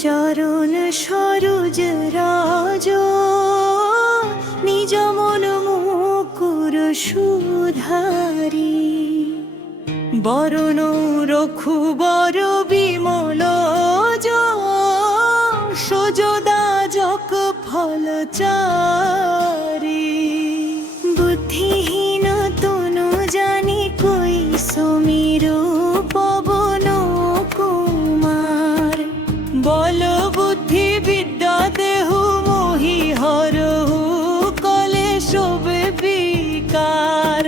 চরণ সরোজ রাজ, নিজ মন মুকুর সুধারি। বরণ রঘুবর বিমল সজদা যক ফল চারি। বুদ্ধিহীন তনু জানি কই সমীর পবন কুমার। বল বুদ্ধি বিদ্যা দেহু মোহি হরহু কলে শোভে বিকার।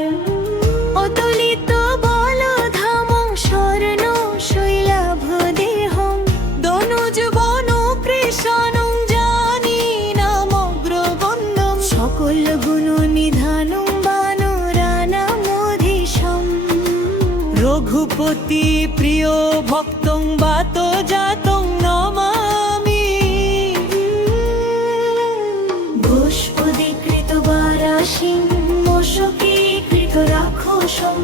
অতুলিত বল ধাম স্বর্ণ শৈলাভ দেহম, দনুজ বন কৃষাণং জানি নামগ্রবন্দম। সকল গুণ নিধানম বানরানামধীশম, রঘুপতি প্রিয় ভক্তং বাত জাতং নমামি। পুষ্পদীকৃত বারাসিং মশকীকৃত রাক্ষসম,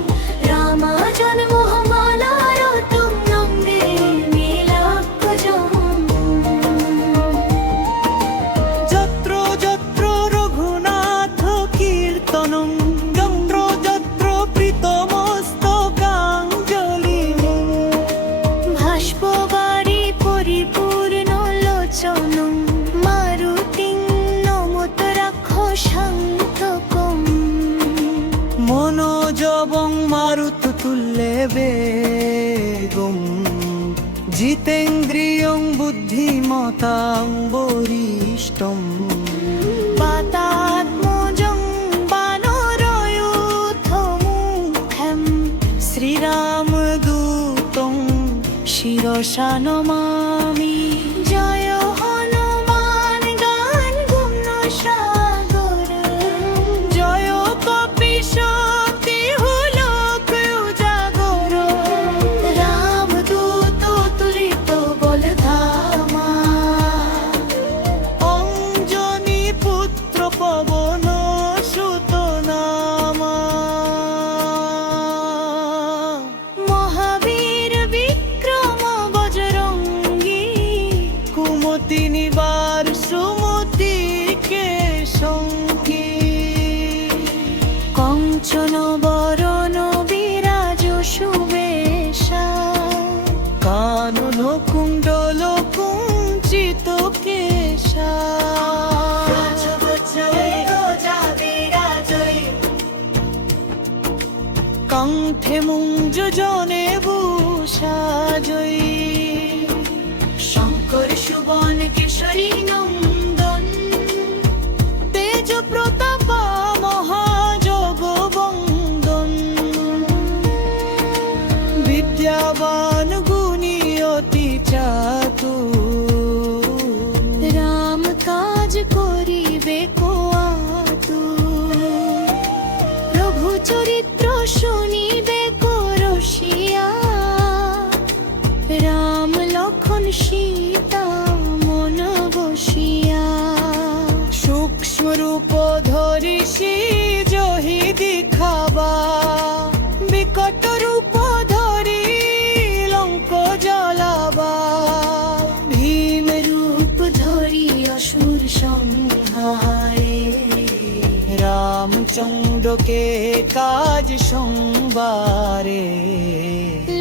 রামাজন মোহমালারতং নন্দে নীলাক্ষজম। যত্র যত্র রঘুনাথ কীর্তনং, যত্র যত্র প্রীতমস্তকাঞ্জলি। ভাস্পবারি পরিপূর্ণ লোচনং, মারুতিং নমত রাক্ষসান্তকম। মনোজবং মারুত তুল্যে বেগম, জিতেন্দ্রিয়ং বুদ্ধিমতাং বরিষ্ঠম। পাতাত্মজং বানরয়ুথমুখম, শ্রীরামদূতং শিরসা নমামি। জয় হনুমান জ্ঞান গুণ সাগর, জয় কপিশতি হুলক উজাগর। রামদূত তুলিত বল ধামা, অঞ্জনী পুত্র পবন সুত নামা। মহাবীর বিক্রম বজরঙ্গী, কুমতি নিবার সুমতি কেশঙ্গী। কঞ্চন বরণ বিরাজ সুবেশা, কানন কুণ্ডল কুঞ্চিত কেশা। কণ্ঠে মুঞ্জনে ভূষা জয়ী। শঙ্কর সুবন কেশরী নন্দন, তেজ প্রতাপ মহাজগবন্দন। বিদ্যাবান গুণী অতি চাতুর, রাম কাজ করিবে কোয়াতুর। প্রভু চরিত্র শুনিবে রসিয়া, রাম লক্ষণ সীতা মন বসিয়া। সূক্ষ্ম রূপ ধরি জহি দেখাবা, বিকট রূপ ধরি লঙ্ক জ্বলাবা। ভীম রূপ ধরি অসুর সংহারে, রামচন্দ্রকে কাজ সংবারে।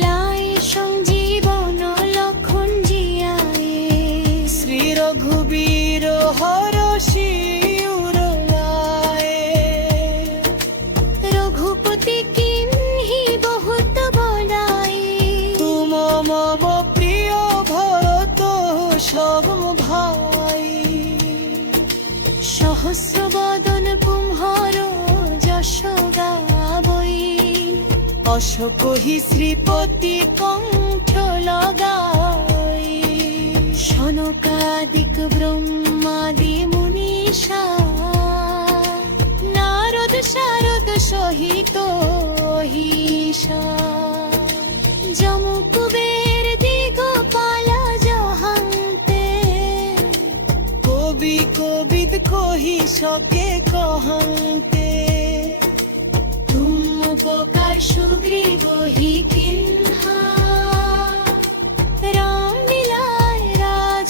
লাই সংজীবন লক্ষণ জিয়ায়ে, শ্রী রঘুবীর হরষি উরলায়ে। রঘুপতি কিন্হি বহুত বলায়ে। তুম মম প্রিয় ভরত সব ভাই। সহস্র বদন পুম্হর যশ গাবই, অশোকহি শ্রীপতি কণ্ঠ লগাই। সনকাদিক ব্রহ্মাদি মুনীষা, নারদ শারদ সহিত অহিষা। যম কুবের দিগপালা জহান্তে, কবি কবিদ কহি সকে কহন্তে। তুম উপকার সুগ্রীব হি কিন্হা, রাম লীলায় রাজ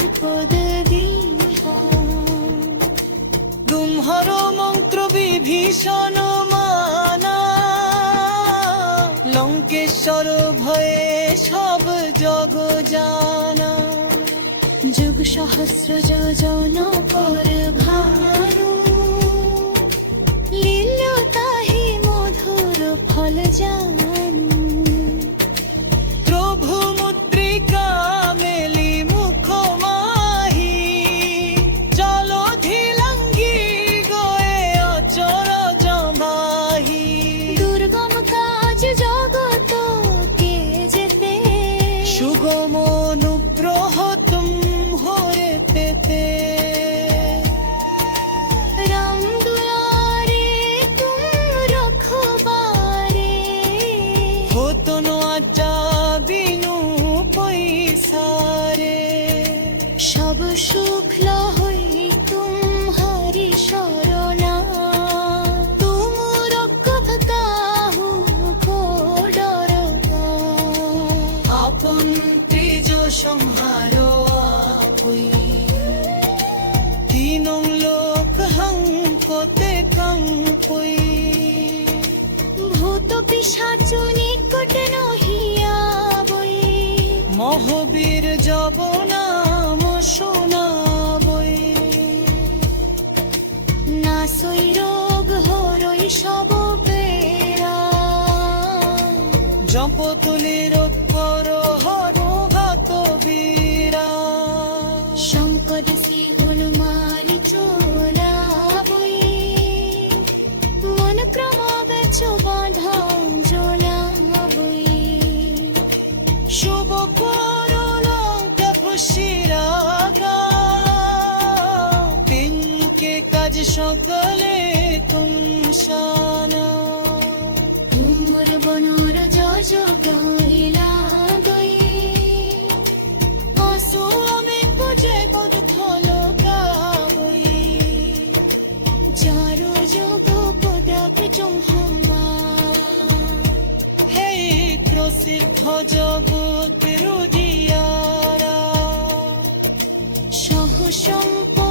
সহস্র যোজন পর ভানু লীল তাহি মধুর ফল জানু প্রভু মুদ্রিকা মেলি মুখ মাহি জলধি লঙ্গি গয়ে অচর জমাহি দুর্গম কাজ জগত কে যেতে সুগম অনুগ্রহ তুম হরে তেতে রাম দুয়ারে তুম রখবারে হতন আজ্ঞা বিনু পৈসারে সব সুখ লহই তুম হরি শরণা তুম রক্ষক কাহু কো ডরবা আপন ত্রিজ সংহার আপই তিনং লোক হংকতে কঙ্কই ভূত পিশাচ নিকট নহিয়া বই মহবীর জব নাম শোনাবই নাসই রোগ হরই সব বেড়া জপ তুলি রোগ কর হরঘাত বীরা সংকট সি হনুমানি চোলা বই মন ক্রম বেচ বাঁধাও জোলা বই শুভ করলঙ্ক ফুসিরাগা তিনকে কাজ সকলে তুম শানা তুমর বনর যজ গাইলা গই আসো আমি পুজে পদ থল গাবই চারো যোগ পদাকে চম্হবা হে প্রসিদ্ধ জগতের দিয়ারা সহ সম্পদ